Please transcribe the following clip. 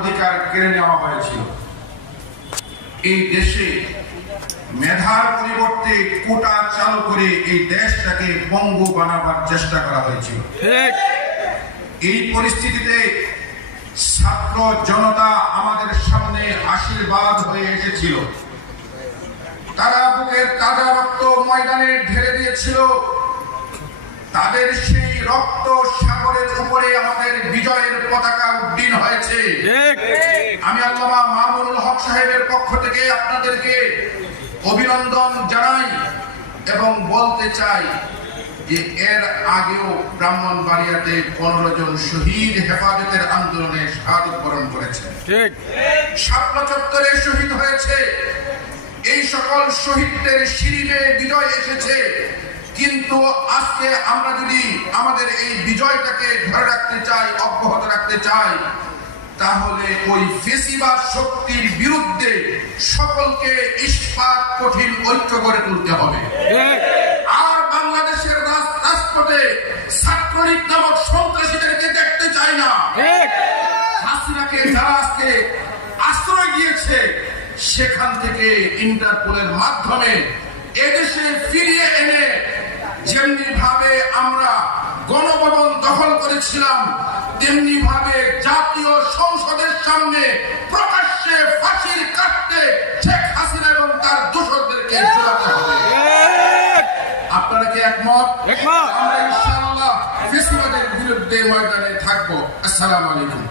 অধিকার কেড়ে নেওয়া হয়েছিল। এই দেশে মেধার পরিবর্তে কোটা চালু করে এই দেশটাকে পঙ্গু বানাবার চেষ্টা করা হয়েছিল। এই পরিস্থিতিতে ছাত্র জনতা আমাদের সামনে আশীর্বাদ হয়ে এসেছিল। তারা বুকের তাজা রক্ত ময়দানে ঢেলে দিয়েছিল। তাদের সেই রক্ত সাগরের উপরে আমাদের বিজয়ের পতাকা উড্ডীন হয়েছে। আমি আল্লামা মামুনুল হক সাহেবের পক্ষ থেকে আপনাদেরকে অভিনন্দন জানাই এবং বলতে চাই যে এর আগেও ব্রাহ্মণবাড়িয়াতে 15 জন শহীদ হেফাজতের আন্দোলনে শাহাদত বরণ করেছে। শাপলা চত্বরে শহীদ হয়েছে। এই সকল শহীদদের শিরিনে বিজয় এসেছে। কিন্তু আজকে আমরা যদি আমাদের এই বিজয়টাকে ধরে রাখতে চাই, অব্যাহত রাখতে চাই, তাহলে ওই ফেসিবাদ শক্তির বিরুদ্ধে সকলকে ইস্পাত কঠিন ঐক্য গড়ে তুলতে হবে। আর বাংলাদেশের রাজপথে ছাত্রলীগ নামক সন্ত্রাসীদেরকে দেখতে চাই না। হাসিনাকে যারা আজকে আশ্রয় দিয়েছে, সেখান থেকে ইন্টারপোলের মাধ্যমে এদেশে ফিরিয়ে এনে যেমনি ভাবে আমরা গণভবন দখল করেছিলাম, তেমনি ভাবে জাতীয় সংসদের সামনে প্রকাশ্যে ফাঁসির কাটতে শেখ হাসিনা এবং তার দোসরদেরকে ঝুলাতে হবে। আপনারা কি একমত? আমরা ইনশাআল্লাহ ফেসিবাদের বিরুদ্ধে ময়দানে থাকবো। আসসালামু আলাইকুম।